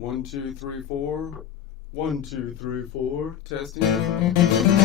1, 2, 3, 4. 1, 2, 3, 4. Testing.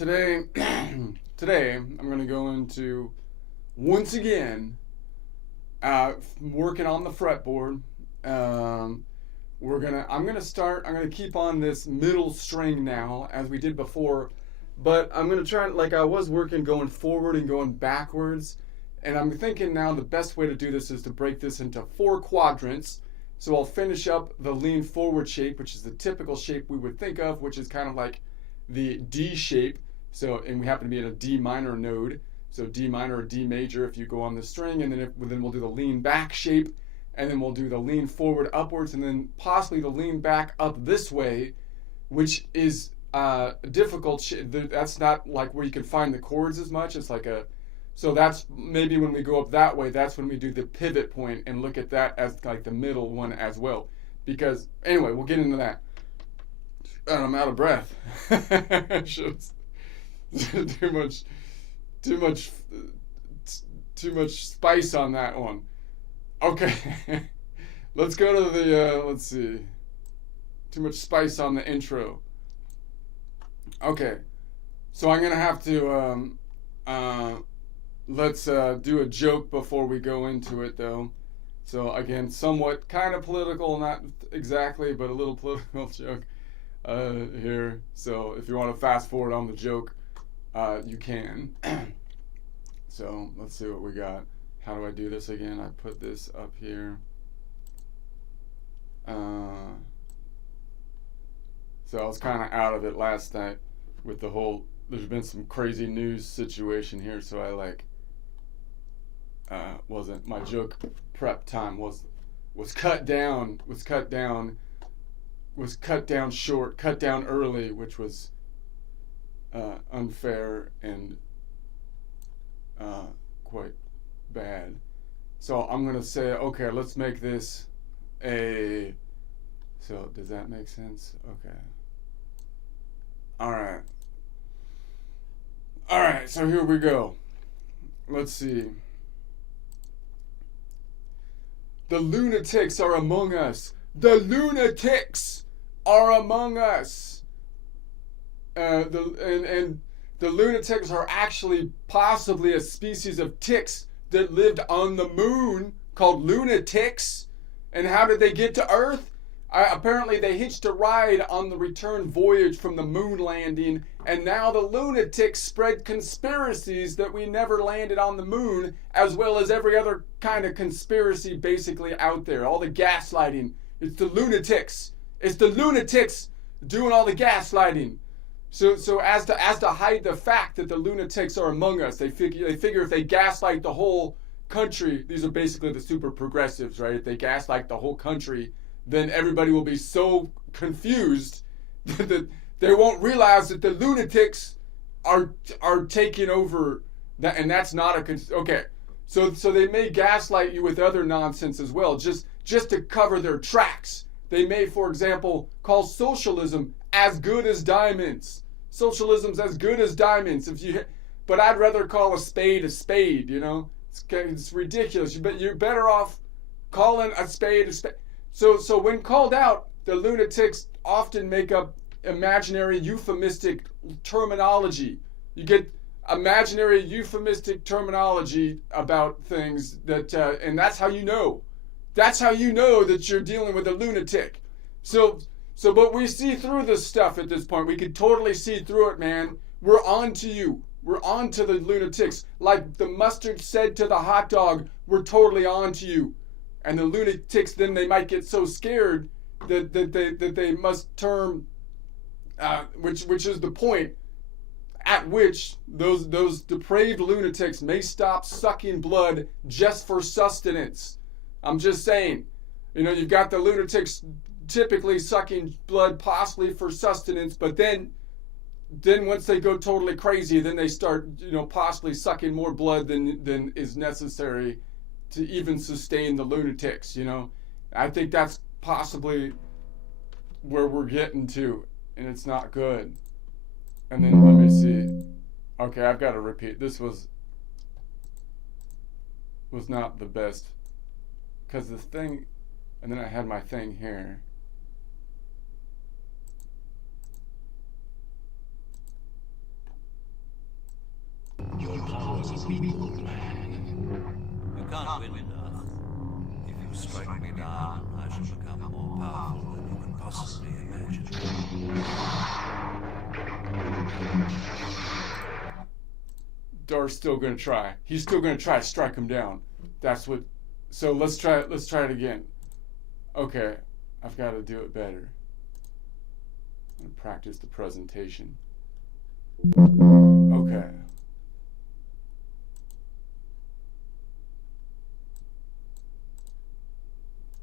today, today I'm going to go into, once again, working on the fretboard. I'm gonna keep on this middle string now, as we did before, but I'm gonna try, like I was working going forward and going backwards, and I'm thinking now the best way to do this is to break this into 4 quadrants. So I'll finish up the lean forward shape, which is the typical shape we would think of, which is kind of like the D shape. So, and we happen to be in a D minor node. So D minor or D major if you go on the string, and then we'll do the lean back shape, and then we'll do the lean forward upwards, and then possibly the lean back up this way, which is difficult. That's not like where you can find the chords as much. It's like so that's maybe when we go up that way, that's when we do the pivot point and look at that as like the middle one as well. Because anyway, we'll get into that. And I'm out of breath. Too much spice on that one. Okay, let's go to the, let's see. Too much spice on the intro. Okay, so I'm going to have to, let's do a joke before we go into it, though. So, again, somewhat kind of political, not exactly, but a little political joke here. So, if you want to fast forward on the joke, you can. So, let's see what we got. How do I do this again? I put this up here. So I was kind of out of it last night with the whole, there's been some crazy news situation here, so I wasn't, my joke prep time was cut down short, cut down early, which was unfair and quite bad. So I'm gonna say, okay, let's make this a, so does that make sense? Okay. Alright, so here we go. Let's see. The lunatics are among us. The lunatics are among us. The lunatics are actually possibly a species of ticks that lived on the moon called lunatics. And how did they get to Earth? Apparently they hitched a ride on the return voyage from the moon landing, and now the lunatics spread conspiracies that we never landed on the moon, as well as every other kind of conspiracy basically out there. All the gaslighting. It's the lunatics. It's the lunatics doing all the gaslighting. So as to hide the fact that the lunatics are among us, they figure if they gaslight the whole country, these are basically the super progressives, right? If they gaslight the whole country, then everybody will be so confused that they won't realize that the lunatics are taking over that, and that's not okay. So they may gaslight you with other nonsense as well, just to cover their tracks. They may, for example, call socialism as good as diamonds. Socialism's as good as diamonds. But I'd rather call a spade, you know? It's ridiculous. You're better off calling a spade a spade. So when called out, the lunatics often make up imaginary euphemistic terminology. You get imaginary euphemistic terminology about things that, and that's how you know. That's how you know that you're dealing with a lunatic. But we see through this stuff at this point. We could totally see through it, man. We're on to you. We're on to the lunatics. Like the mustard said to the hot dog, we're totally on to you. And the lunatics, then they might get so scared that they must turn, which is the point at which those depraved lunatics may stop sucking blood just for sustenance. I'm just saying, you know, you've got the lunatics typically sucking blood possibly for sustenance, but then once they go totally crazy, then they start, you know, possibly sucking more blood than is necessary to even sustain the lunatics, you know. I think that's possibly where we're getting to, and it's not good. And then let me see. Okay, I've got to repeat. This was not the best, because the thing, and then I had my thing here. weak, old man. You can't win, Darth. If you strike me down, I shall become more powerful than you can possibly imagine. Darth's still gonna try. He's still gonna try to strike him down. That's what. So let's try it again. Okay, I've got to do it better. I'm gonna practice the presentation. Okay.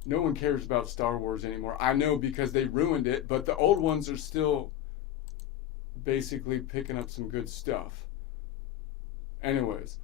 No one cares about Star Wars anymore. I know, because they ruined it, but the old ones are still basically picking up some good stuff. Anyways,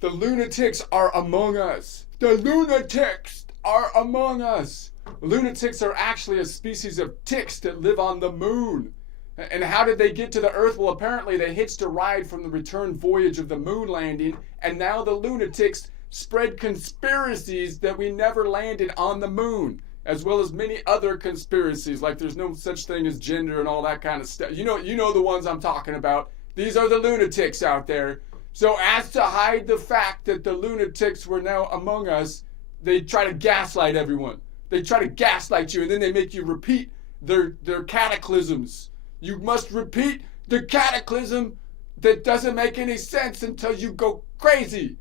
the lunatics are among us. The lunatics are among us. Lunatics are actually a species of ticks that live on the moon. And how did they get to the Earth? Well, apparently they hitched a ride from the return voyage of the moon landing, and now the lunatics spread conspiracies that we never landed on the moon, as well as many other conspiracies, like there's no such thing as gender and all that kind of stuff. You know the ones I'm talking about. These are the lunatics out there. So as to hide the fact that the lunatics were now among us, they try to gaslight everyone. They try to gaslight you, and then they make you repeat their cataclysms. You must repeat the cataclysm that doesn't make any sense until you go crazy.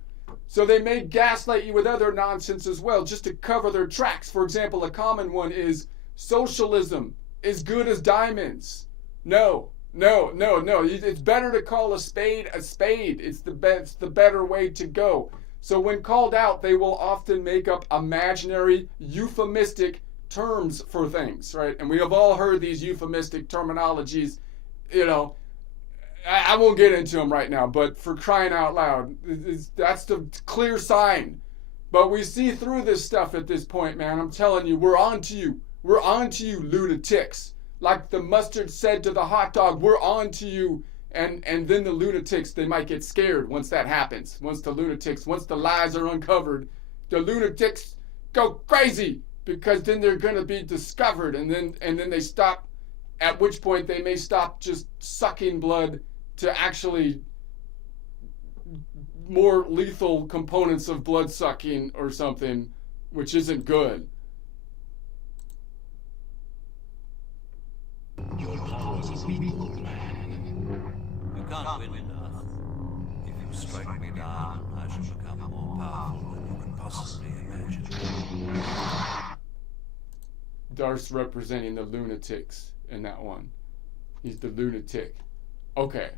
So they may gaslight you with other nonsense as well, just to cover their tracks. For example, a common one is socialism is good as diamonds. No. It's better to call a spade a spade. It's the better way to go. So when called out, they will often make up imaginary, euphemistic terms for things, right? And we have all heard these euphemistic terminologies. I won't get into them right now, but for crying out loud, that's the clear sign. But we see through this stuff at this point, man. I'm telling you, we're on to you. We're on to you, lunatics. Like the mustard said to the hot dog, we're on to you. And then the lunatics, they might get scared once that happens. Once the lies are uncovered, the lunatics go crazy, because then they're going to be discovered, and then they stop, at which point they may stop just sucking blood to actually more lethal components of blood sucking or something, which isn't good. Your powers are weak, old man. You can't win, Darth. If you strike me down, I shall become more powerful than you can possibly imagine. Darth's representing the lunatics in that one. He's the lunatic. Okay.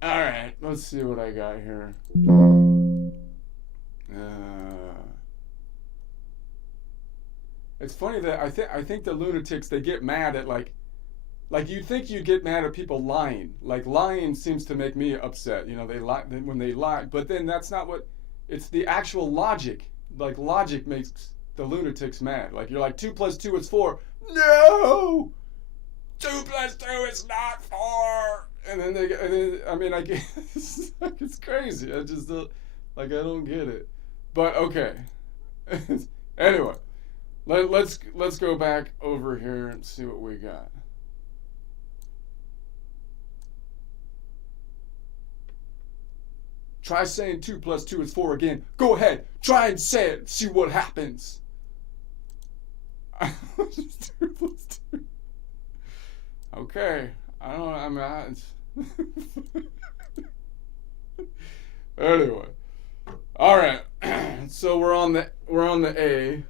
Alright, let's see what I got here. It's funny that I think the lunatics, they get mad at like you think you get mad at people lying. Like lying seems to make me upset. They lie when they lie, but then that's not what. It's the actual logic. Like logic makes the lunatics mad. Like you're like 2 + 2 is 4. No, 2 + 2 is not 4. And then I guess it's crazy. I just I don't get it. But okay. Anyway, let's go back over here and see what we got. Try saying 2 + 2 is 4 again. Go ahead. Try and say it. See what happens. 2 + 2. Okay. I don't know. Anyway. All right. So we're on the A.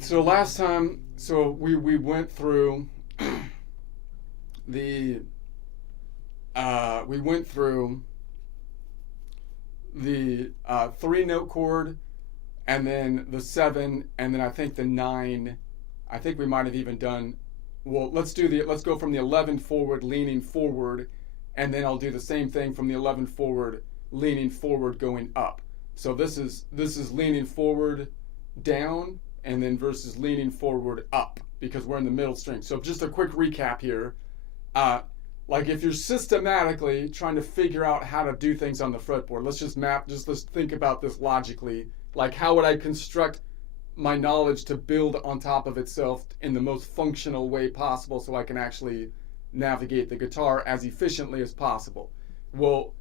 So last time, we went through the 3-note chord, and then the 7, and then I think the 9 I think we might have even done, well, let's go from the 11 forward, leaning forward, and then I'll do the same thing from the 11 forward, leaning forward, going up. So this is leaning forward, down, and then versus leaning forward, up, because we're in the middle string. So just a quick recap here. Like if you're systematically trying to figure out how to do things on the fretboard, let's think about this logically. Like how would I construct my knowledge to build on top of itself in the most functional way possible so I can actually navigate the guitar as efficiently as possible? Well,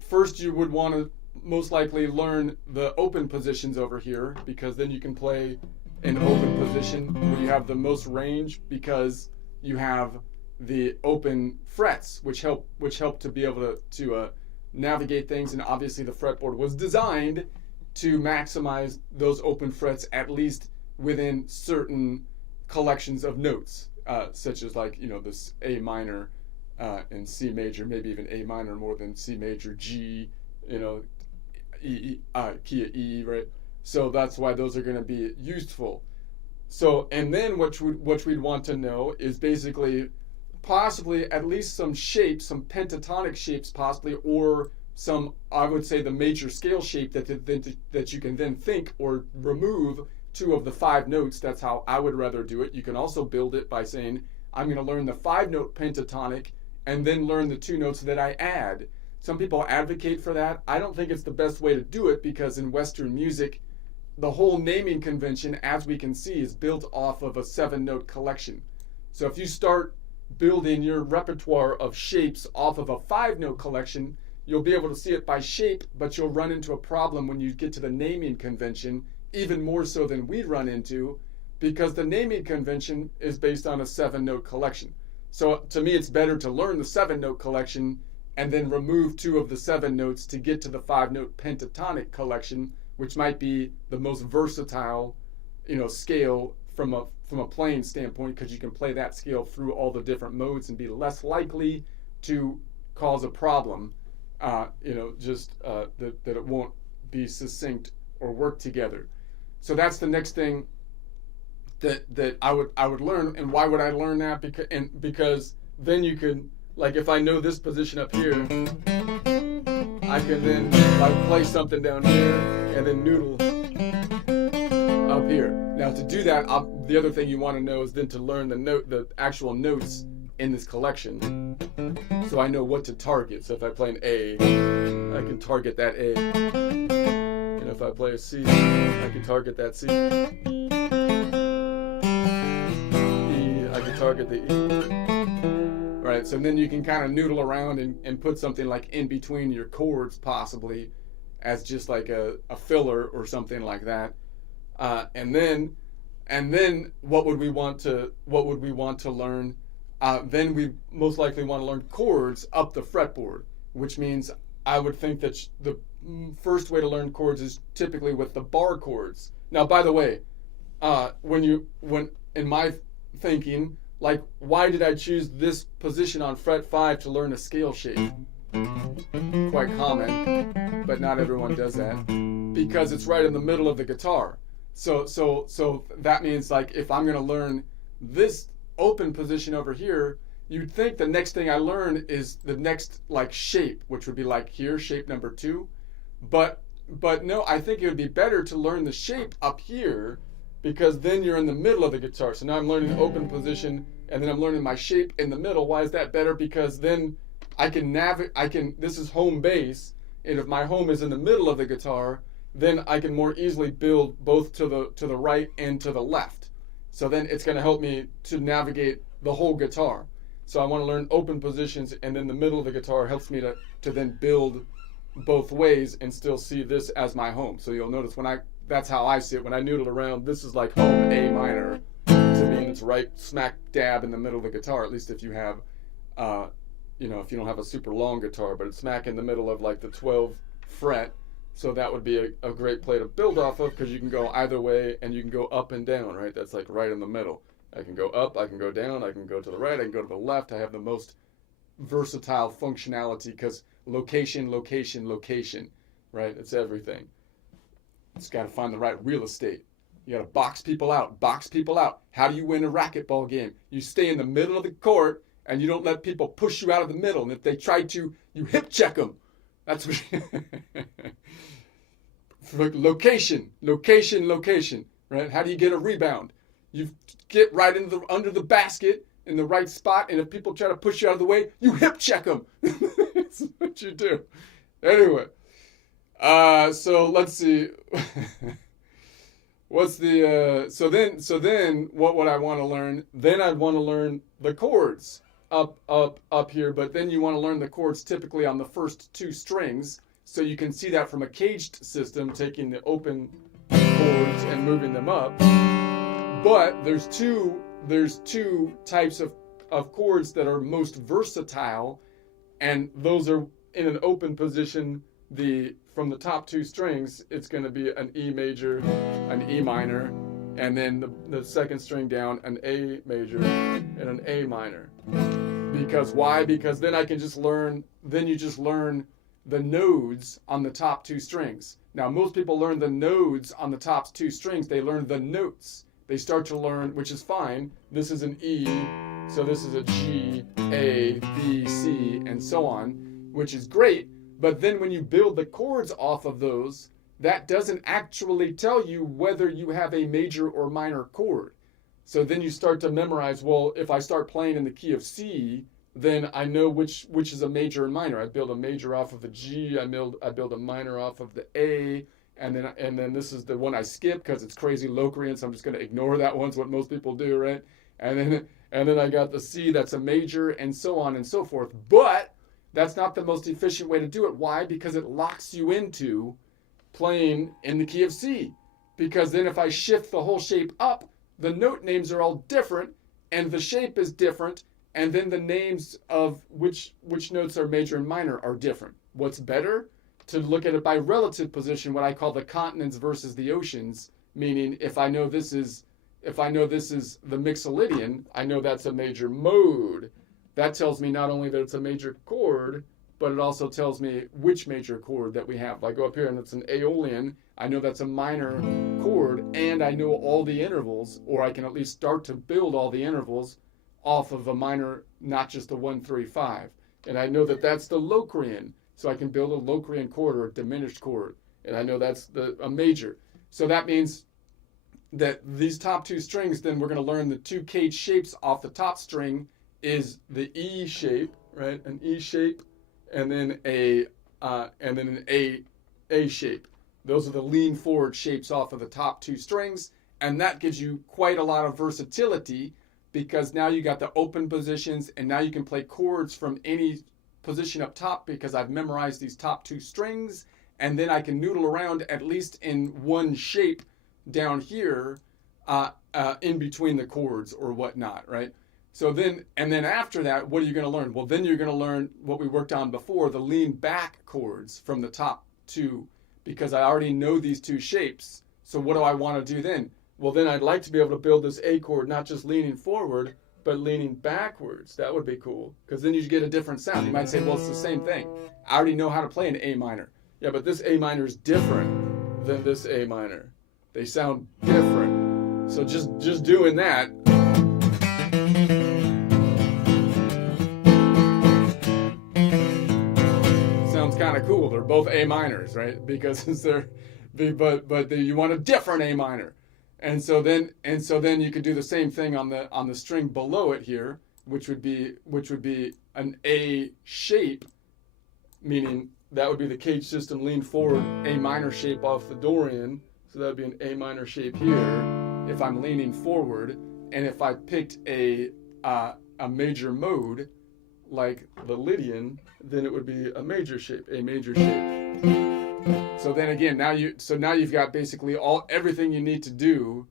first you would want to most likely learn the open positions over here, because then you can play an open position where you have the most range, because you have the open frets, which help to be able to navigate things. And obviously the fretboard was designed to maximize those open frets, at least within certain collections of notes, such as like, this A minor and C major, maybe even A minor more than C major, G, E, key of E, right? So that's why those are going to be useful. So, and then what we'd want to know is basically possibly at least some shapes, some pentatonic shapes possibly, or some, I would say, the major scale shape that you can then think or remove 2 of the 5 notes. That's how I would rather do it. You can also build it by saying, I'm going to learn the 5-note pentatonic and then learn the 2 notes that I add. Some people advocate for that. I don't think it's the best way to do it, because in Western music, the whole naming convention, as we can see, is built off of a 7-note collection. So if you start building your repertoire of shapes off of a 5-note collection, you'll be able to see it by shape, but you'll run into a problem when you get to the naming convention, even more so than we run into, because the naming convention is based on a 7-note collection. So to me, it's better to learn the 7-note collection and then remove 2 of the 7 notes to get to the 5-note pentatonic collection, which might be the most versatile, scale from a playing standpoint, because you can play that scale through all the different modes and be less likely to cause a problem. That it won't be succinct or work together. So that's the next thing that I would learn. And why would I learn that? Because then you can, like, if I know this position up here, I can then play something down here and then noodle up here. Now to do that, the other thing you want to know is then to learn the actual notes in this collection, so I know what to target. So if I play an A, I can target that A, and if I play a C, I can target that C. E, I can target the E. Right, so then you can kind of noodle around and put something like in between your chords, possibly, as just like a filler or something like that. And then what would we want to learn? Then we most likely want to learn chords up the fretboard, which means I would think that the first way to learn chords is typically with the bar chords. Now, by the way, when in my thinking, like, why did I choose this position on fret 5 to learn a scale shape? Quite common, but not everyone does that, because it's right in the middle of the guitar. So that means, like, if I'm going to learn this open position over here, you'd think the next thing I learn is the next, like, shape, which would be like here, shape number 2. But no, I think it would be better to learn the shape up here, because then you're in the middle of the guitar. So now I'm learning the open position, and then I'm learning my shape in the middle. Why is that better? Because then I can this is home base, and if my home is in the middle of the guitar, then I can more easily build both to the right and to the left. So then it's going to help me to navigate the whole guitar. So I want to learn open positions, and then the middle of the guitar helps me to then build both ways and still see this as my home. So you'll notice that's how I see it. When I noodle around, this is like home A minor to me, and it's right smack dab in the middle of the guitar, at least if you have, if you don't have a super long guitar, but it's smack in the middle of like the 12th fret. So that would be a great play to build off of, because you can go either way and you can go up and down, right? That's like right in the middle. I can go up, I can go down, I can go to the right, I can go to the left. I have the most versatile functionality, because location, location, location, right? It's everything. It's got to find the right real estate. You got to box people out. Box people out. How do you win a racquetball game? You stay in the middle of the court and you don't let people push you out of the middle. And if they try to, you hip check them. That's what. Location. Right? How do you get a rebound? You get right under the basket in the right spot, and if people try to push you out of the way, you hip check them. That's what you do. Anyway, so let's see. What's the so then what would I want to learn? Then I'd want to learn the chords up here, but then you want to learn the chords typically on the first two strings, so you can see that from a caged system, taking the open chords and moving them up. But there's two types of chords that are most versatile, and those are in an open position. From the top two strings, it's going to be an E major, an E minor, and then the second string down, an A major and an A minor. Because why? Because then you just learn the nodes on the top two strings. Now, most people learn the nodes on the top two strings. They learn the notes. They start to learn, which is fine. This is an E, so this is a G, A, B, C, and so on, which is great. But then when you build the chords off of those, that doesn't actually tell you whether you have a major or minor chord. So then you start to memorize, well, if I start playing in the key of C, then I know which is a major and minor. I build a major off of the G, I build a minor off of the A, and then this is the one I skip because it's crazy Locrian, so I'm just going to ignore that one. It's what most people do, right? And then I got the C, that's a major, and so on and so forth. But that's not the most efficient way to do it. Why? Because it locks you into playing in the key of C. Because then if I shift the whole shape up, the note names are all different, and the shape is different, and then the names of which notes are major and minor are different. What's better? To look at it by relative position, what I call the continents versus the oceans, meaning if I know this is the Mixolydian, I know that's a major mode. That tells me not only that it's a major chord, but it also tells me which major chord that we have. If I go up here and it's an Aeolian, I know that's a minor chord, and I know all the intervals, or I can at least start to build all the intervals off of a minor, not just a 1, 3, 5. And I know that that's the Locrian, so I can build a Locrian chord or a diminished chord, and I know that's a major. So that means that these top two strings, then we're going to learn the two cage shapes off the top string is the E shape, right? An E shape, and then an A shape. Those are the lean forward shapes off of the top two strings, and that gives you quite a lot of versatility because now you got the open positions, and now you can play chords from any position up top because I've memorized these top two strings, and then I can noodle around at least in one shape down here in between the chords or whatnot, right? So then after that, what are you going to learn? Well, then you're going to learn what we worked on before, the lean back chords from the top two, because I already know these two shapes. So what do I want to do then? Well, then I'd like to be able to build this A chord, not just leaning forward, but leaning backwards. That would be cool, because then you get a different sound. You might say, well, it's the same thing. I already know how to play an A minor. Yeah, but this A minor is different than this A minor. They sound different. So just doing that. Sounds kind of cool. They're both A minors, right? Because you want a different A minor. And so then you could do the same thing on the string below it here, which would be an A shape, meaning that would be the cage system lean forward A minor shape off the Dorian. So that would be an A minor shape here if I'm leaning forward. And if I picked a major mode like the Lydian, then it would be a major shape, A major shape. So then again, now you've got basically everything you need to do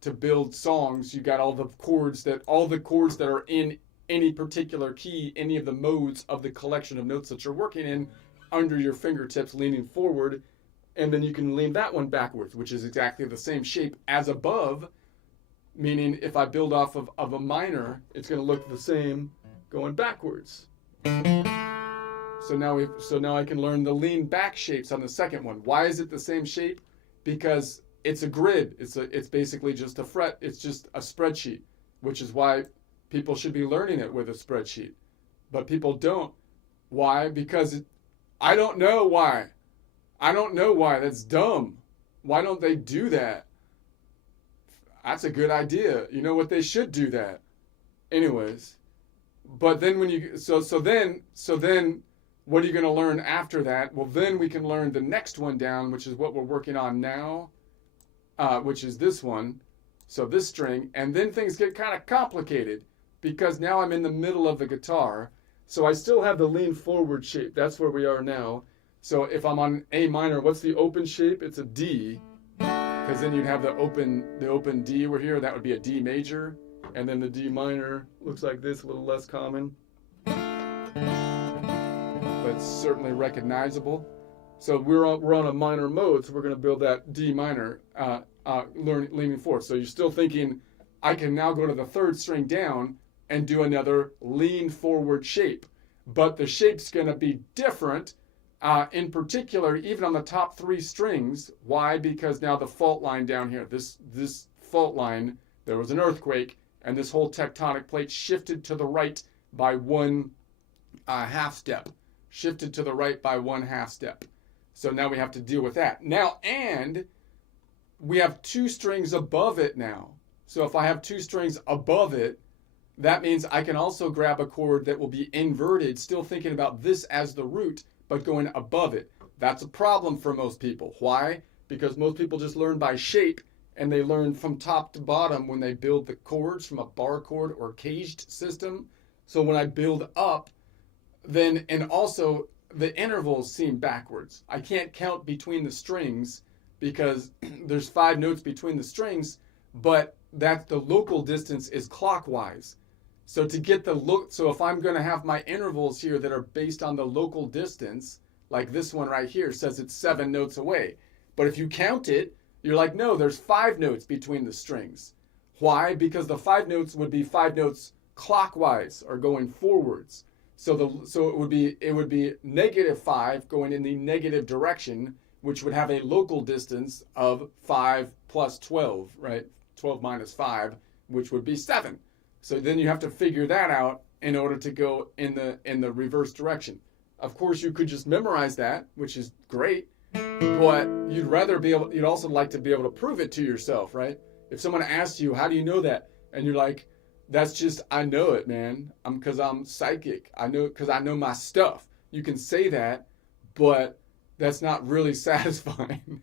to build songs. You got all the chords that are in any particular key, any of the modes of the collection of notes that you're working in under your fingertips leaning forward, and then you can lean that one backwards, which is exactly the same shape as above, meaning if I build off of a minor, it's going to look the same going backwards. So now I can learn the lean back shapes on the second one. Why is it the same shape? Because it's a grid. It's basically just a fret. It's just a spreadsheet, which is why people should be learning it with a spreadsheet. But people don't. Why? Because I don't know why. I don't know why. That's dumb. Why don't they do that? That's a good idea. You know what? They should do that. Anyways, but then when you so then what are you going to learn after that? Well, then we can learn the next one down, which is what we're working on now, which is this one. So this string, and then things get kind of complicated because now I'm in the middle of the guitar. So I still have the lean forward shape. That's where we are now. So if I'm on A minor, what's the open shape? It's a D, because then you'd have the open D over here. That would be a D major, and then the D minor looks like this, a little less common, but certainly recognizable. So we're on a minor mode, so we're going to build that D minor, leaning forward. So you're still thinking, I can now go to the third string down and do another lean forward shape, but the shape's going to be different. In particular, even on the top three strings. Why? Because now the fault line down here, this fault line, there was an earthquake, and this whole tectonic plate shifted to the right by one half step. Shifted to the right by one half step. So now we have to deal with that. Now, and we have two strings above it now. So if I have two strings above it, that means I can also grab a chord that will be inverted, still thinking about this as the root, but going above it. That's a problem for most people. Why? Because most people just learn by shape, and they learn from top to bottom when they build the chords from a bar chord or caged system. So when I build up, then, and also the intervals seem backwards. I can't count between the strings because there's 5 notes between the strings, but that the local distance is clockwise. So to get the look, so if I'm going to have my intervals here that are based on the local distance, like this one right here says it's 7 notes away. But if you count it, you're like, no, there's 5 notes between the strings. Why? Because the 5 notes would be 5 notes clockwise or going forwards. So it would be -5 going in the negative direction, which would have a local distance of 5 plus 12, right? 12 minus 5, which would be 7. So then you have to figure that out in order to go in the reverse direction. Of course, you could just memorize that, which is great, but you'd also like to be able to prove it to yourself, right? If someone asks you, how do you know that? And you're like, that's just, I know it, man. Because I'm psychic. I know, because I know my stuff. You can say that, but that's not really satisfying.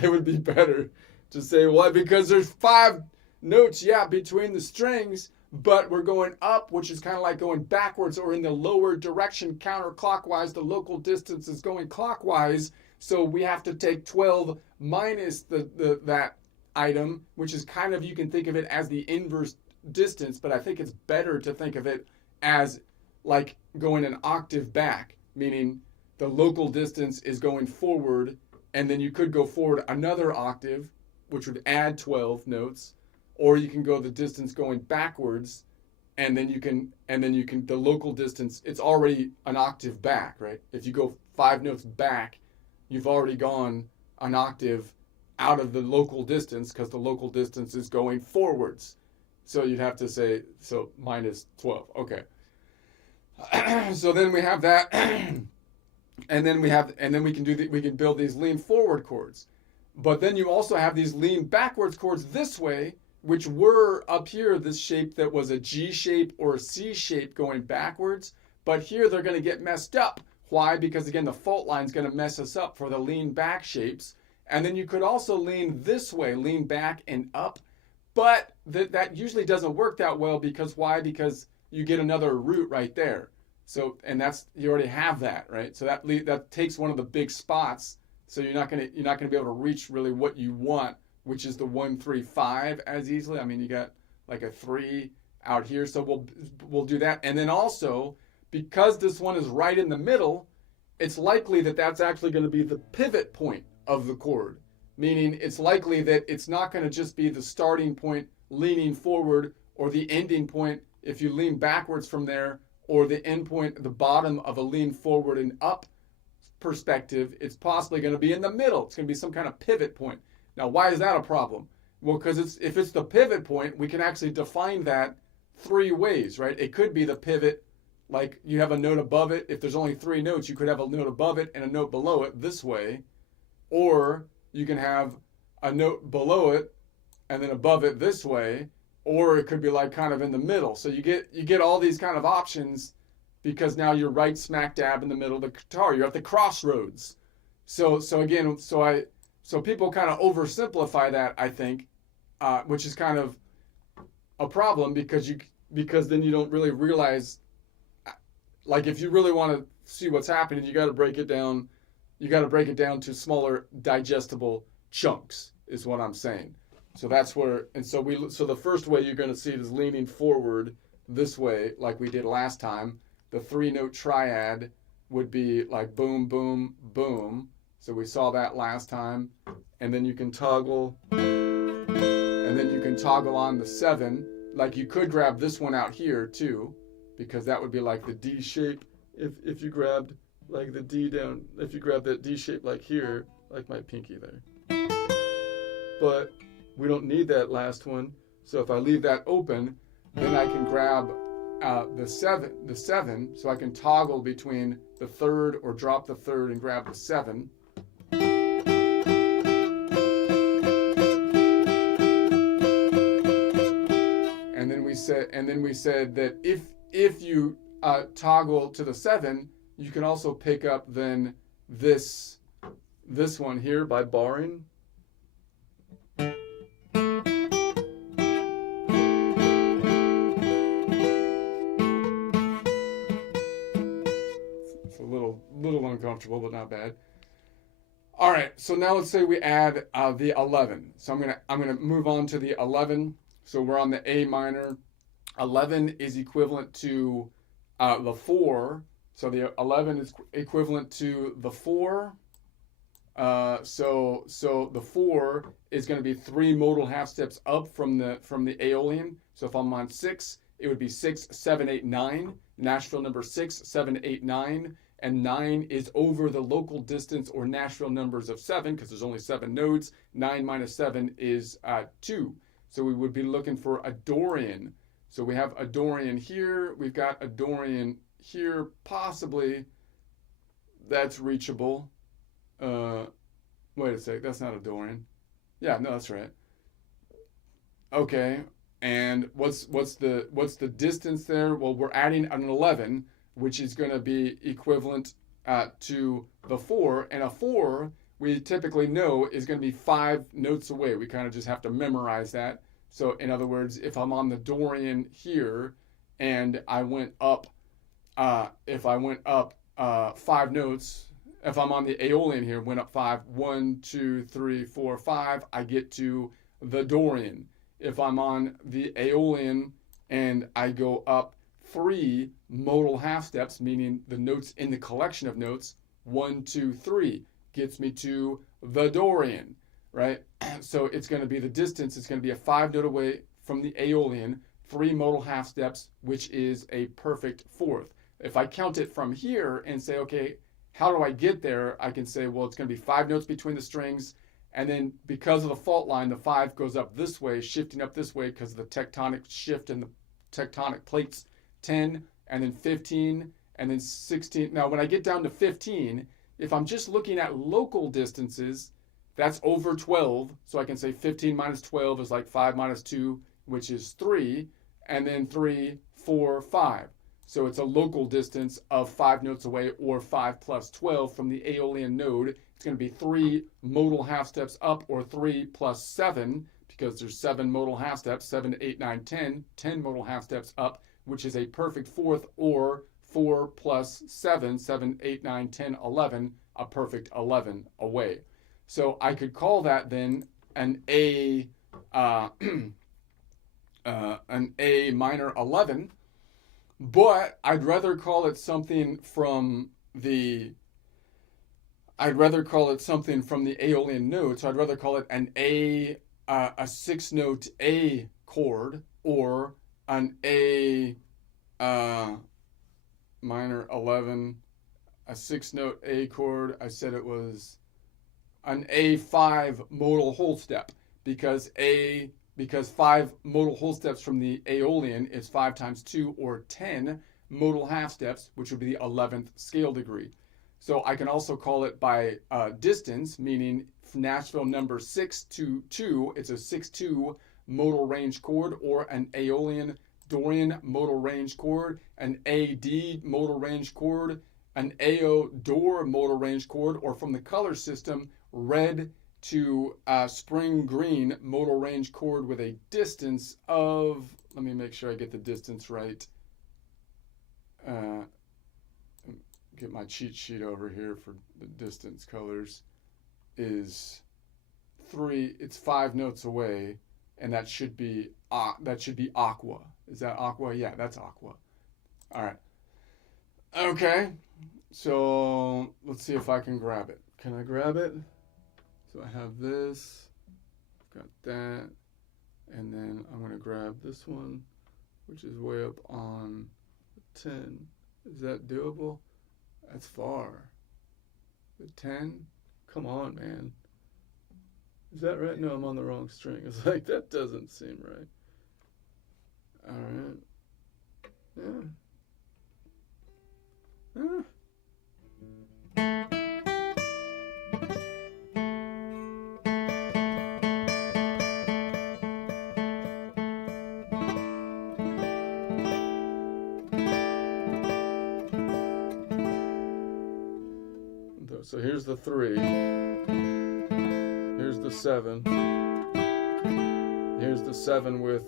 It would be better to say, well, because there's 5 notes, yeah, between the strings, but we're going up, which is kind of like going backwards or in the lower direction counterclockwise. The local distance is going clockwise, so we have to take 12 minus that item, which is kind of, you can think of it as the inverse distance, but I think it's better to think of it as like going an octave back, meaning the local distance is going forward, and then you could go forward another octave, which would add 12 notes. Or you can go the distance going backwards, and then you can the local distance, it's already an octave back, right? If you go 5 notes back, you've already gone an octave out of the local distance because the local distance is going forwards. So you'd have to say, so minus 12. Okay. So then we have that, and then we can build these lean forward chords. But then you also have these lean backwards chords this way, which were up here, this shape that was a G shape or a C shape going backwards. But here they're going to get messed up. Why? Because again, the fault line is going to mess us up for the lean back shapes. And then you could also lean this way, lean back and up. But that usually doesn't work that well because why? Because you get another root right there. So, and that's, you already have that, right? So that takes one of the big spots. So you're not going to be able to reach really what you want, which is the 1, 3, 5 as easily. I mean, you got like a 3 out here, so we'll do that. And then also, because this one is right in the middle, it's likely that that's actually going to be the pivot point of the chord, meaning it's likely that it's not going to just be the starting point leaning forward or the ending point if you lean backwards from there, or the end point, the bottom of a lean forward and up perspective. It's possibly going to be in the middle. It's going to be some kind of pivot point. Now, why is that a problem? Well, because if it's the pivot point, we can actually define that three ways, right? It could be the pivot, like you have a note above it. If there's only three notes, you could have a note above it and a note below it this way. Or you can have a note below it and then above it this way. Or it could be like kind of in the middle. So you get all these kind of options because now you're right smack dab in the middle of the guitar. You're at the crossroads. So people kind of oversimplify that, I think, which is kind of a problem because then you don't really realize, like, if you really want to see what's happening, you got to break it down. You got to break it down to smaller, digestible chunks, is what I'm saying. So that's where, and so the first way you're going to see it is leaning forward this way, like we did last time. The 3-note triad would be like boom, boom, boom. So we saw that last time. And then you can toggle, on the 7. Like you could grab this one out here too, because that would be like the D shape. If you grabbed like the D down, if you grab that D shape like here, like my pinky there. But we don't need that last one. So if I leave that open, then I can grab the 7, so I can toggle between the 3rd or drop the 3rd and grab the 7. And then we said that if you toggle to the 7, you can also pick up then this one here by barring. It's a little uncomfortable, but not bad. All right, so now let's say we add the 11. So I'm gonna move on to the 11. So we're on the A minor. 11 is equivalent to the 4. So the 11 is equivalent to the 4. So the 4 is going to be 3 modal half steps up from the Aeolian. So if I'm on 6, it would be 6, 7, 8, 9. Nashville number 6, 7, 8, 9. And 9 is over the local distance or Nashville numbers of 7 because there's only 7 nodes. 9 minus 7 is 2. So we would be looking for a Dorian. So we have a Dorian here. We've got a Dorian here. Possibly that's reachable. Wait a sec. That's not a Dorian. Yeah, no, that's right. Okay. And what's the distance there? Well, we're adding an 11, which is going to be equivalent to the 4. And a 4, we typically know, is going to be 5 notes away. We kind of just have to memorize that. So in other words, if I'm on the Dorian here and I went up, if I went up 5 notes, if I'm on the Aeolian here, went up 5, 1, 2, 3, 4, 5, I get to the Dorian. If I'm on the Aeolian and I go up 3 modal half steps, meaning the notes in the collection of notes, 1, 2, 3, gets me to the Dorian, right? So it's going to be the distance. It's going to be a 5 note away from the Aeolian, 3 modal half steps, which is a perfect 4th. If I count it from here and say, okay, how do I get there? I can say, well, it's going to be 5 notes between the strings. And then because of the fault line, the 5 goes up this way, shifting up this way because of the tectonic shift in the tectonic plates. 10, and then 15, and then 16. Now, when I get down to 15, if I'm just looking at local distances, that's over 12. So I can say 15 minus 12 is like 5 minus 2, which is 3, and then 3, 4, 5. So it's a local distance of 5 notes away, or 5 plus 12 from the Aeolian node. It's going to be 3 modal half steps up, or 3 plus 7, because there's 7 modal half steps, 7, 8, 9, 10, 10 modal half steps up, which is a perfect 4th, or 4 plus 7, 7, 8, 9, 10, 11, a perfect 11 away. So I could call that then an A minor 11, but I'd rather call it something from the Aeolian node. So I'd rather call it an A, a 6-note A chord, or an A minor 11, a 6-note A chord. I said it was an A5 modal whole step because 5 modal whole steps from the Aeolian is 5 times 2 or 10 modal half steps, which would be the 11th scale degree. So I can also call it by distance, meaning Nashville number 622, it's a 6-2 modal range chord, or an Aeolian Dorian modal range chord, an AD modal range chord, an AO Dor modal range chord, or from the color system, red to spring green modal range chord with a distance of, let me make sure I get the distance right. Get my cheat sheet over here for the distance colors. Is 3, it's 5 notes away, and that should be aqua. Is that aqua? Yeah, that's aqua. All right. Okay. So let's see if I can grab it. Can I grab it? So I have this, got that, and then I'm gonna grab this one, which is way up on 10. Is that doable? That's far. The 10? Come on, man. Is that right? No, I'm on the wrong string. It's like, that doesn't seem right. All right. Yeah. Yeah. So here's the 3. Here's the 7. Here's the 7 with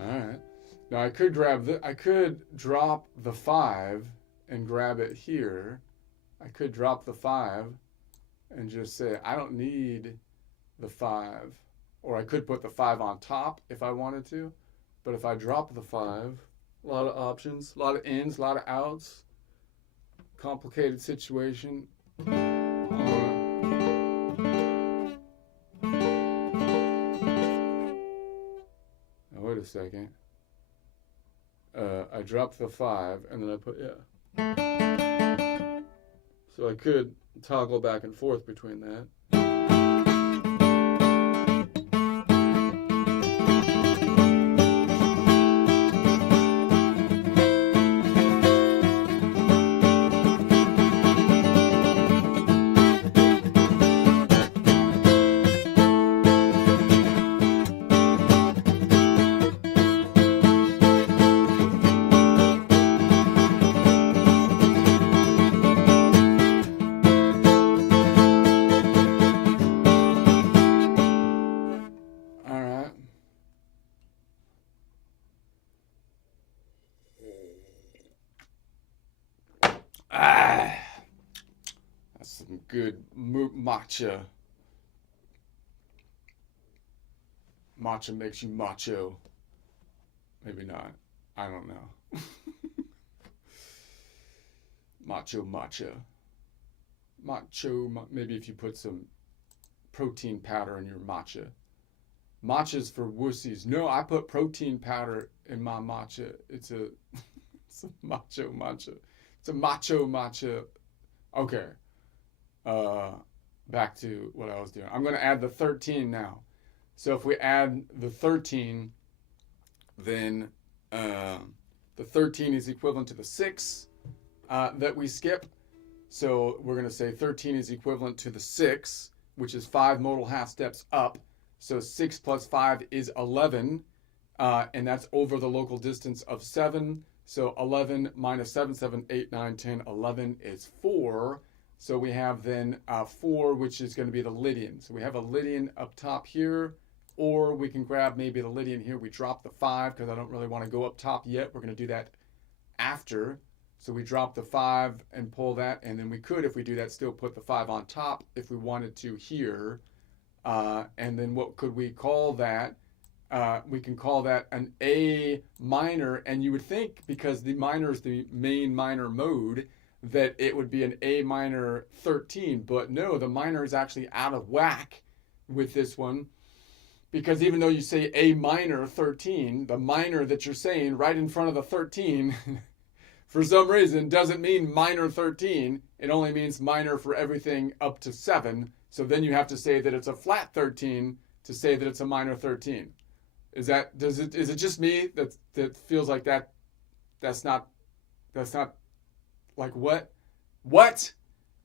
Alright. Now I could drop the 5 and grab it here. I could drop the 5 and just say I don't need the 5. Or I could put the 5 on top if I wanted to. But if I drop the 5, a lot of options, a lot of ins, a lot of outs. Complicated situation. Now, wait a second. I dropped the 5 and then I put, So I could toggle back and forth between that. Some good matcha. Matcha makes you macho. Maybe not. I don't know. Macho. Maybe if you put some protein powder in your matcha. Matcha's for wussies. No, I put protein powder in my matcha. It's a macho matcha. It's a macho matcha. Okay. Back to what I was doing. I'm going to add the 13 now. So if we add the 13, then the 13 is equivalent to the 6 that we skip. So we're going to say 13 is equivalent to the 6, which is 5 modal half steps up. So 6 plus 5 is 11, and that's over the local distance of 7. So 11 minus 7, 7, 8, 9, 10, 11 is 4. So we have then 4, which is going to be the Lydian. So we have a Lydian up top here, or we can grab maybe the Lydian here. We drop the 5 because I don't really want to go up top yet. We're going to do that after. So we drop the 5 and pull that, and then we could, if we do that, still put the 5 on top if we wanted to here. And then what could we call that? We can call that an A minor, and you would think because the minor is the main minor mode, that it would be an A minor 13, but no, the minor is actually out of whack with this one. Because even though you say A minor 13, the minor that you're saying right in front of the 13, for some reason, doesn't mean minor 13. It only means minor for everything up to 7. So then you have to say that it's a flat 13 to say that it's a minor 13. Is it just me that feels like that's not like what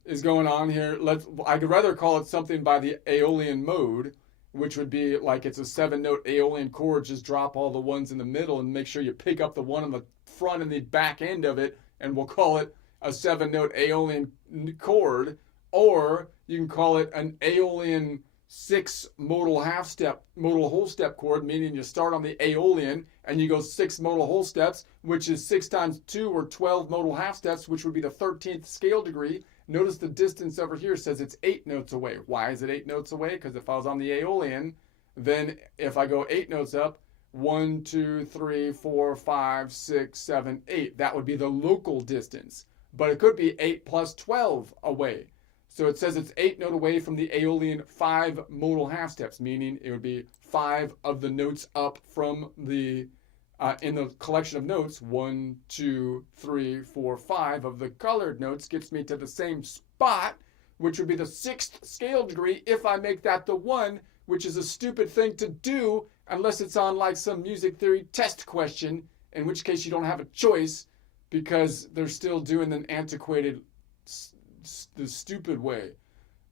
is going on here? I could rather call it something by the Aeolian mode, which would be like it's a 7-note Aeolian chord. Just drop all the ones in the middle and make sure you pick up the one on the front and the back end of it, and we'll call it a 7-note Aeolian chord. Or you can call it an Aeolian 6 modal whole step chord, meaning you start on the Aeolian and you go 6 modal whole steps, which is 6 times 2 or 12 modal half steps, which would be the 13th scale degree. Notice the distance over here says it's 8 notes away. Why is it 8 notes away? Because if I was on the Aeolian, then if I go 8 notes up, 1, 2, 3, 4, 5, 6, 7, 8, that would be the local distance. But it could be 8 plus 12 away. So it says it's 8 note away from the Aeolian 5 modal half steps, meaning it would be 5 of the notes up from the, in the collection of notes, 1, 2, 3, 4, 5 of the colored notes gets me to the same spot, which would be the 6th scale degree if I make that the 1, which is a stupid thing to do unless it's on like some music theory test question, in which case you don't have a choice because they're still doing an antiquated the stupid way.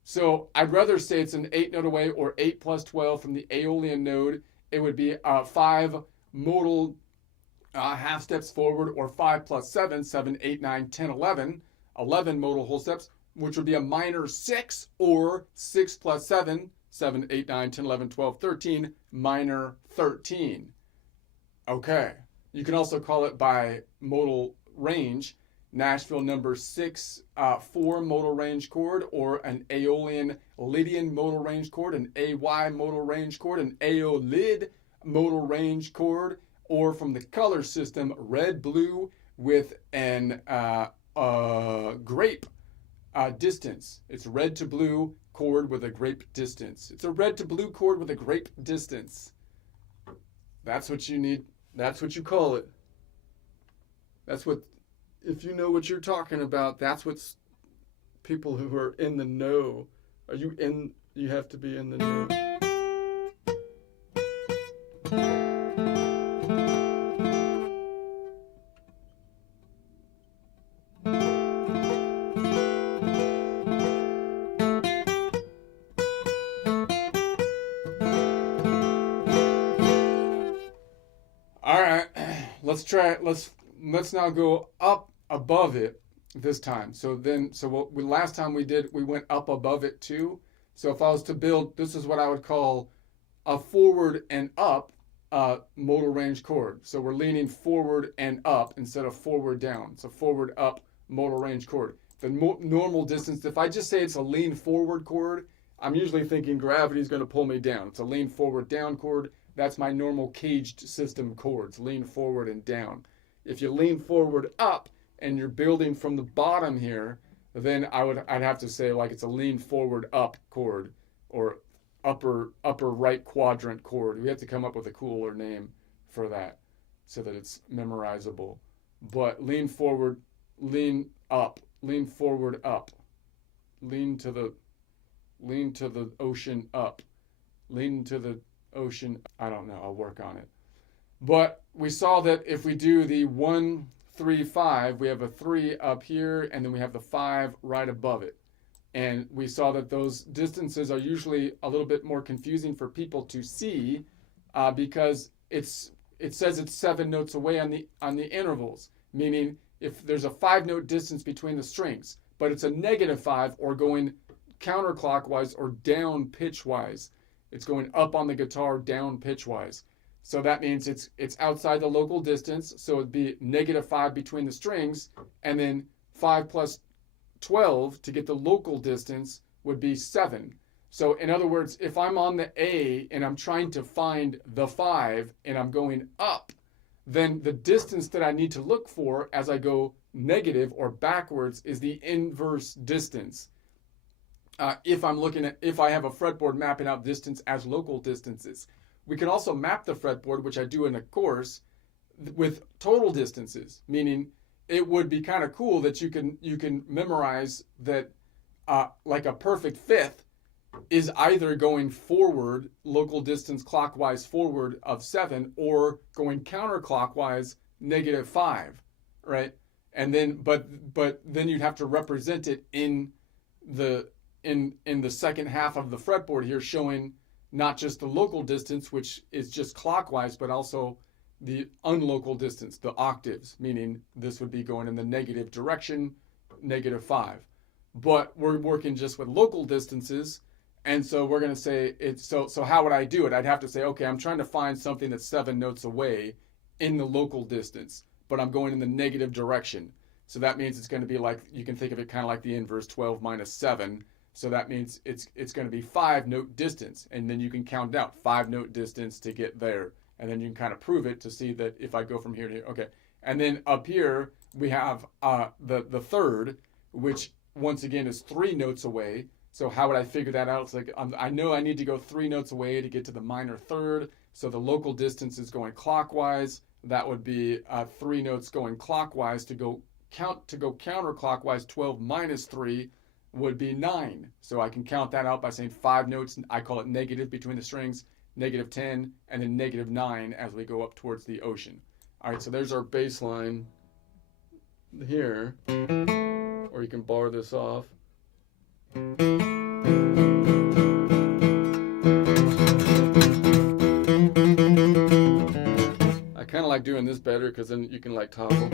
So I'd rather say it's an 8 note away, or 8 plus 12 from the Aeolian node. It would be 5 modal half steps forward, or 5 plus 7, 7, 8, 9, 10, 11, 11 modal whole steps, which would be a minor 6, or 6 plus 7, 7, 8, 9, 10, 11, 12, 13, minor 13. Okay. You can also call it by modal range. Nashville number 6, 4 modal range chord, or an Aeolian Lydian modal range chord, an AY modal range chord, an Aeolid modal range chord, or from the color system, red, blue with an grape distance. It's red to blue chord with a grape distance. It's a red to blue chord with a grape distance. That's what you need. That's what you call it. That's what. If you know what you're talking about, that's what's people who are in the know. Are you in? You have to be in the know. All right, let's try it. Let's now go up above it this time. So what last time we went up above it too. So if I was to build, this is what I would call a forward and up modal range chord. So we're leaning forward and up instead of forward down. So forward up modal range chord. The normal distance, if I just say it's a lean forward chord, I'm usually thinking gravity is going to pull me down. It's a lean forward down chord. That's my normal caged system chords, lean forward and down. If you lean forward up and you're building from the bottom here, then I'd have to say like it's a lean forward up chord, or upper right quadrant chord. We have to come up with a cooler name for that so that it's memorizable. But lean forward, lean up, lean forward up, lean to the ocean up, lean to the ocean. I don't know. I'll work on it. But we saw that if we do the 1, 3, 5, we have a 3 up here, and then we have the 5 right above it. And we saw that those distances are usually a little bit more confusing for people to see because it says it's 7 notes away on the intervals, meaning if there's a 5-note distance between the strings, but it's a -5 or going counterclockwise or down pitch-wise. It's going up on the guitar, down pitch-wise. So that means it's outside the local distance, so it'd be -5 between the strings, and then 5 plus 12 to get the local distance would be 7. So in other words, if I'm on the A and I'm trying to find the 5 and I'm going up, then the distance that I need to look for as I go negative or backwards is the inverse distance if I have a fretboard mapping out distance as local distances. We can also map the fretboard, which I do in a course, with total distances, meaning it would be kind of cool that you can memorize that like a perfect fifth is either going forward, local distance clockwise forward of 7, or going counterclockwise -5, right? And then but then you'd have to represent it in the second half of the fretboard here, showing not just the local distance, which is just clockwise, but also the unlocal distance, the octaves, meaning this would be going in the negative direction, -5. But we're working just with local distances, and so we're going to say it's so how would I do it? I'd have to say, okay, I'm trying to find something that's 7 notes away in the local distance, but I'm going in the negative direction. So that means it's going to be like, you can think of it kind of like the inverse, 12 minus 7. So that means it's going to be 5 note distance, and then you can count out 5 note distance to get there, and then you can kind of prove it to see that if I go from here to here, okay. And then up here we have the third, which once again is 3 notes away. So how would I figure that out? It's like I know I need to go 3 notes away to get to the minor third. So the local distance is going clockwise. That would be 3 notes going clockwise. To go counterclockwise, 12 minus 3 would be 9. So I can count that out by saying 5 notes. I call it negative between the strings, -10, and then -9 as we go up towards the ocean. All right, so there's our baseline here, or you can bar this off. I kind of like doing this better because then you can like toggle.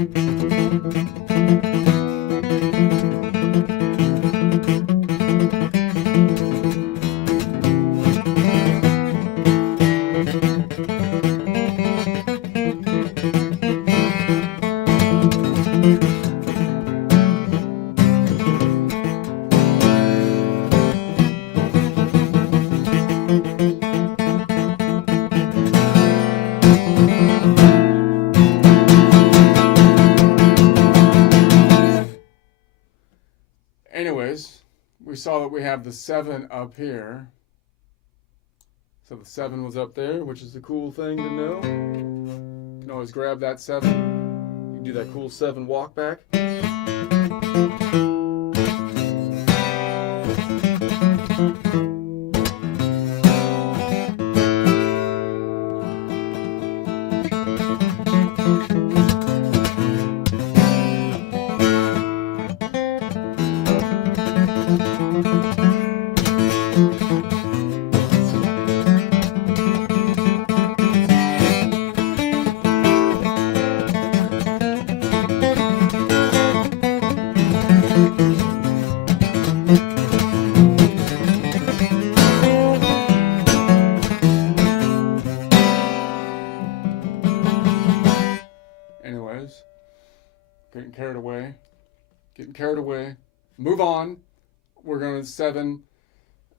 Anyways, we saw that we have the 7 up here. So the 7 was up there, which is a cool thing to know. You can always grab that 7. You can do that cool 7 walk back. Anyways, getting carried away. Move on. We're going to 7,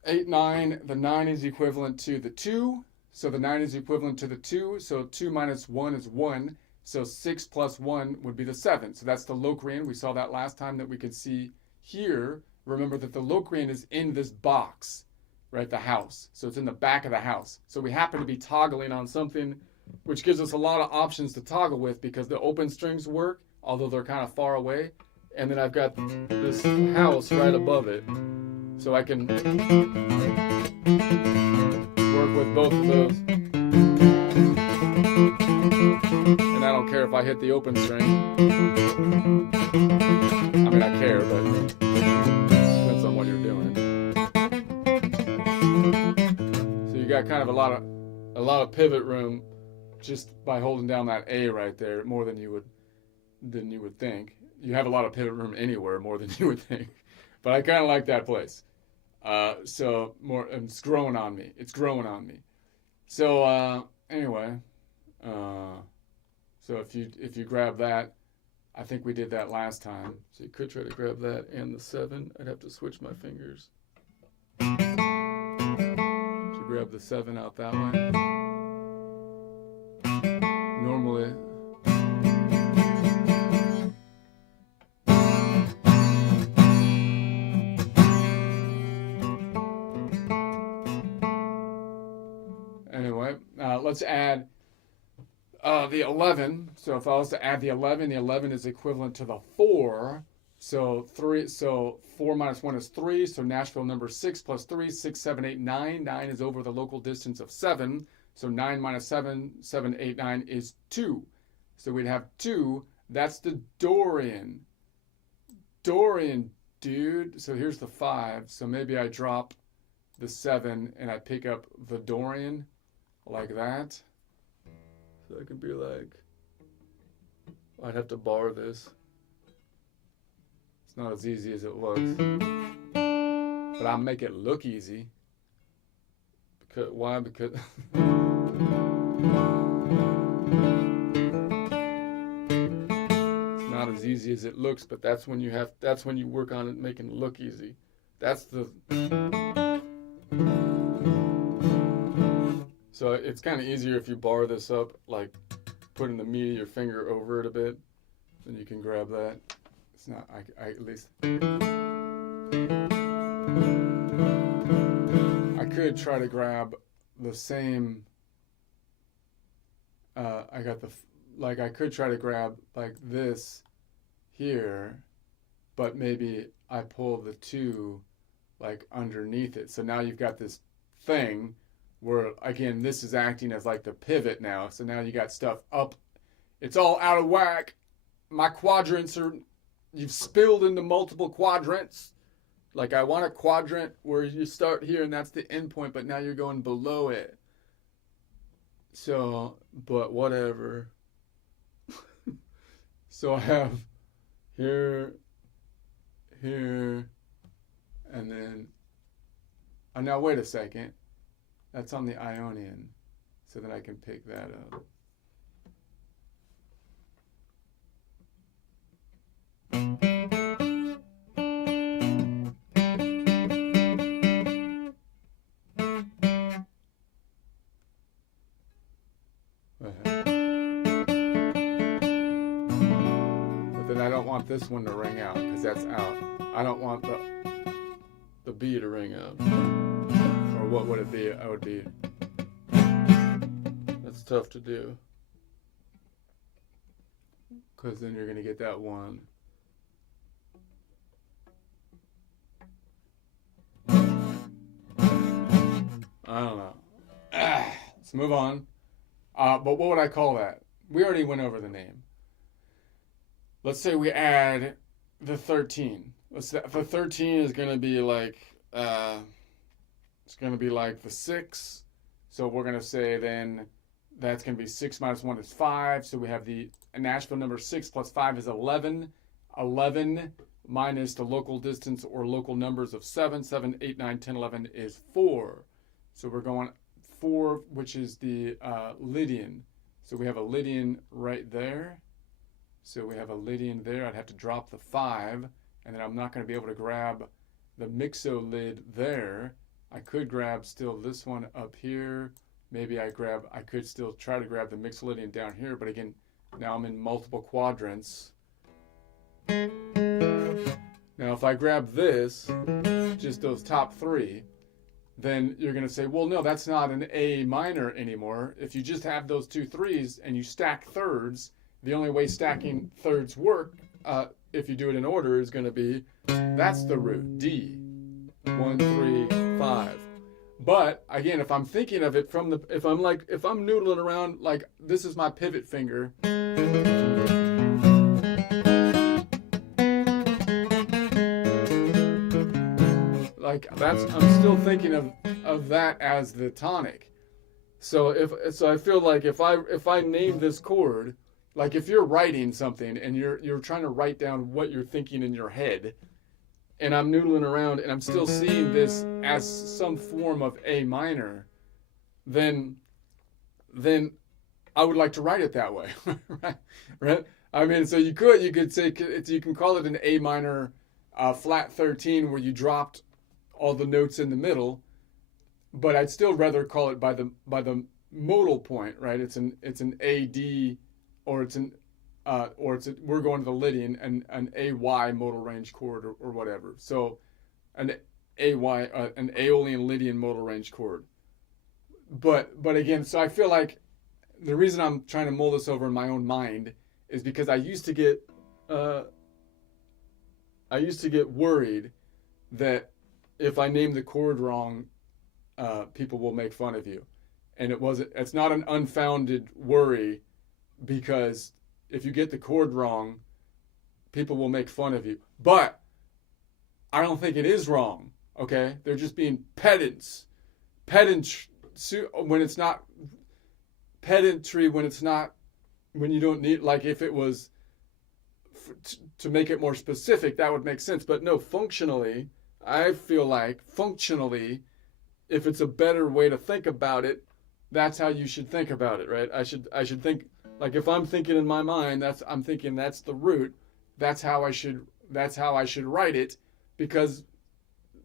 8, 9. The 9 is equivalent to the 2. So the 9 is equivalent to the 2. So 2 minus 1 is 1. So 6 plus 1 would be the 7. So that's the Locrian. We saw that last time that we could see here. Remember that the Locrian is in this box, right? The house. So it's in the back of the house. So we happen to be toggling on something which gives us a lot of options to toggle with because the open strings work, although they're kind of far away. And then I've got this house right above it. So I can work with both of those. And I don't care if I hit the open string. I mean, I care, but it depends on what you're doing. So you got kind of a lot of pivot room just by holding down that A right there, more than you would think. You have a lot of pivot room anywhere, more than you would think. But I kind of like that place. So more, and it's growing on me. So anyway, so if you grab that, I think we did that last time. So you could try to grab that and the 7. I'd have to switch my fingers to grab the 7 out that way. Normally, let's add the 11. So if I was to add the 11 is equivalent to the 4. So 4 minus 1 is 3. So Nashville number 6 plus 3, 6, 7, 8, 9. 9 is over the local distance of 7. So 9 minus 7, 7, 8, 9 is 2. So we'd have 2. That's the Dorian. Dorian, dude. So here's the 5. So maybe I drop the 7 and I pick up the Dorian like that. So I could be like, I'd have to bar this. It's not as easy as it looks. But I'll make it look easy. Because why? Because it's not as easy as it looks, but that's when you work on it making it look easy. That's the So it's kind of easier if you bar this up, like putting the meat of your finger over it a bit, then you can grab that. It's not, I at least, I could try to grab the same, I could try to grab like this here, but maybe I pull the 2 like underneath it. So now you've got this thing where, again, this is acting as like the pivot now. So now you got stuff up. It's all out of whack. My quadrants you've spilled into multiple quadrants. Like I want a quadrant where you start here and that's the end point, but now you're going below it. So, but whatever. So I have here, and then, oh, now wait a second. That's on the Ionian, so that I can pick that up. But then I don't want this one to ring out, because that's out. I don't want the B to ring out. Or what would it be? I would be. That's tough to do. Because then you're going to get that one. I don't know. Let's move on. But what would I call that? We already went over the name. Let's say we add the 13. The 13 is going to be like, it's going to be like the 6. So we're going to say then that's going to be 6 minus 1 is 5. So we have the Nashville number 6 plus 5 is 11. 11 minus the local distance or local numbers of 7. 7, 8, 9, 10, 11 is 4. So we're going 4, which is the Lydian. So we have a Lydian right there. So we have a Lydian there. I'd have to drop the 5. And then I'm not going to be able to grab the Mixolyd there. I could grab still this one up here. Maybe I could still try to grab the Mixolydian down here. But again, now I'm in multiple quadrants. Now if I grab this, just those top 3, then you're going to say, well, no, that's not an A minor anymore. If you just have those 2 3s and you stack thirds, the only way stacking thirds work, if you do it in order, is going to be, that's the root, D. 1, 3, 5. But again, if I'm thinking of it from if I'm noodling around, like this is my pivot finger. Like I'm still thinking of that as the tonic. So I feel like if I name this chord, like if you're writing something and you're trying to write down what you're thinking in your head, and I'm noodling around and I'm still seeing this as some form of A minor, then I would like to write it that way, right? I mean, so you could say you can call it an A minor flat 13 where you dropped all the notes in the middle, but I'd still rather call it by the modal point, right? It's an AD, or we're going to the Lydian, and an AY modal range chord or whatever. So an AY, an Aeolian Lydian modal range chord. but again, so I feel like the reason I'm trying to mull this over in my own mind is because I used to get worried that if I name the chord wrong, people will make fun of you, and it's not an unfounded worry, because if you get the chord wrong, people will make fun of you. But I don't think it is wrong. Okay, they're just being pedants. When it's not pedantry, when you don't need, like if it was to make it more specific, that would make sense. But no, functionally, I feel like functionally, if it's a better way to think about it, that's how you should think about it, right? I should think, like, if I'm thinking in my mind, I'm thinking that's the root. That's how I should write it, because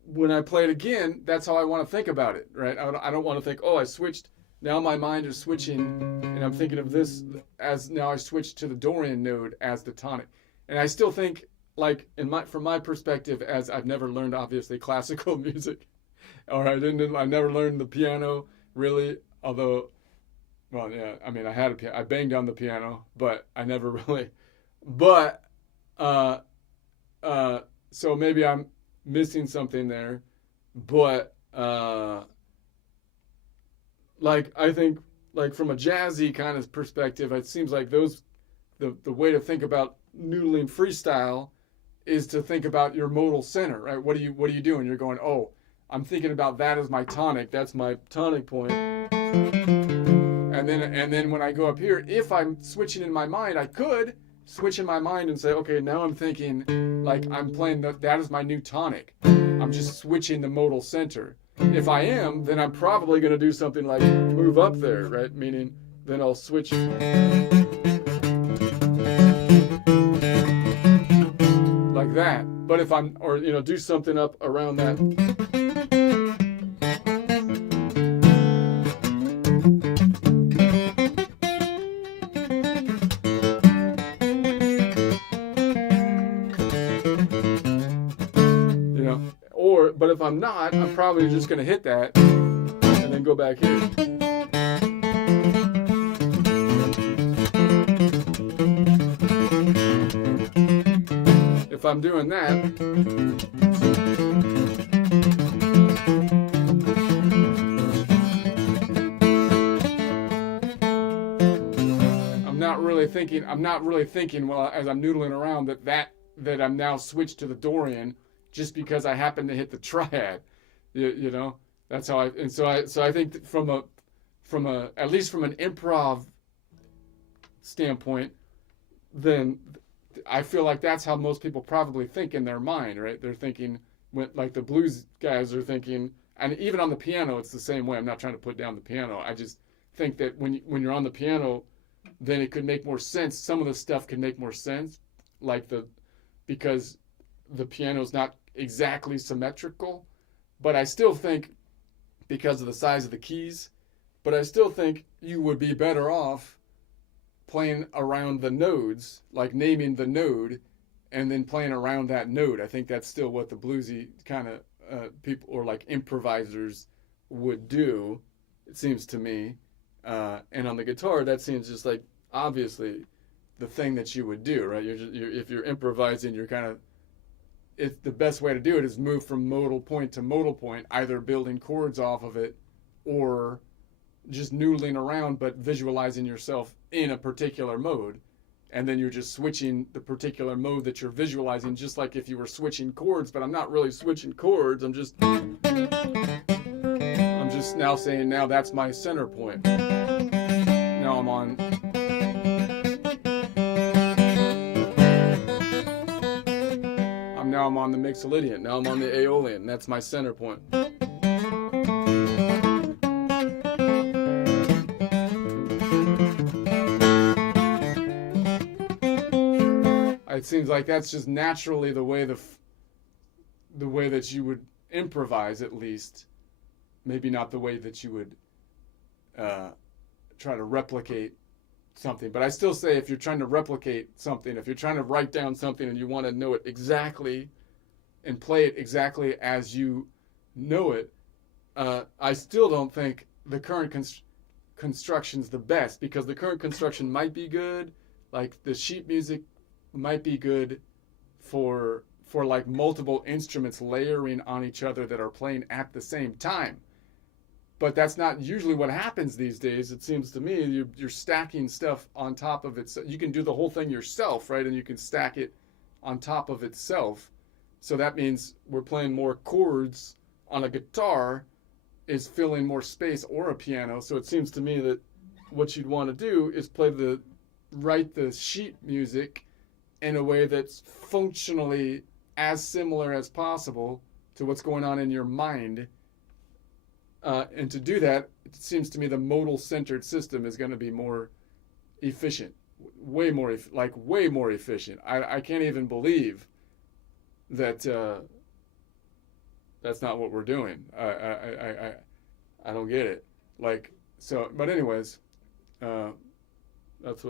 when I play it again, that's how I want to think about it, right? I don't want to think, oh, I switched. Now my mind is switching, and I'm thinking of this as now I switched to the Dorian node as the tonic. And I still think, like, from my perspective, as I've never learned, obviously, classical music, or I never learned the piano, really, although, well, yeah, I mean, I banged on the piano, but I never really, but, so maybe I'm missing something there, but, like, I think, like, from a jazzy kind of perspective, it seems like the way to think about noodling freestyle is to think about your modal center, right? What are you doing? You're going, oh, I'm thinking about that as my tonic. That's my tonic point. And then when I go up here, if I'm switching in my mind, I could switch in my mind and say, okay, now I'm thinking like I'm playing that is my new tonic. I'm just switching the modal center. If I am, then I'm probably going to do something like move up there, right? Meaning then I'll switch like that. But if I'm, or, do something up around that. But if I'm not, I'm probably just going to hit that and then go back here. If I'm doing that, I'm not really thinking, well, as I'm noodling around that I'm now switched to the Dorian, just because I happen to hit the triad, that's how so I think from a at least from an improv standpoint, then I feel like that's how most people probably think in their mind, right? They're thinking, like the blues guys are thinking, and even on the piano, it's the same way. I'm not trying to put down the piano. I just think that when you're on the piano, then it could make more sense. Some of the stuff can make more sense, because the piano's not exactly symmetrical, but I still think, because of the size of the keys, but I still think you would be better off playing around the nodes, like naming the node and then playing around that node. I think that's still what the bluesy kind of people, or like improvisers, would do, it seems to me. And on the guitar, that seems just like obviously the thing that you would do, right? If you're improvising, you're kind of, it's the best way to do it is move from modal point to modal point, either building chords off of it or just noodling around, but visualizing yourself in a particular mode. And then you're just switching the particular mode that you're visualizing, just like if you were switching chords, but I'm not really switching chords. I'm just now saying, now that's my center point. Now I'm on. Now I'm on the Mixolydian. Now I'm on the Aeolian. That's my center point. It seems like that's just naturally the way that you would improvise, at least. Maybe not the way that you would try to replicate something. But I still say, if you're trying to replicate something, if you're trying to write down something and you want to know it exactly and play it exactly as you know it, I still don't think the current construction's the best, because the current construction might be good, like the sheet music might be good for like multiple instruments layering on each other that are playing at the same time. But that's not usually what happens these days. It seems to me you're stacking stuff on top of it. So you can do the whole thing yourself, right? And you can stack it on top of itself. So that means we're playing more chords on a guitar is filling more space, or a piano. So it seems to me that what you'd want to do is write the sheet music in a way that's functionally as similar as possible to what's going on in your mind. And to do that, it seems to me the modal-centered system is going to be more efficient, way more efficient. I can't even believe that that's not what we're doing. I don't get it. Like, so, but anyways, that's.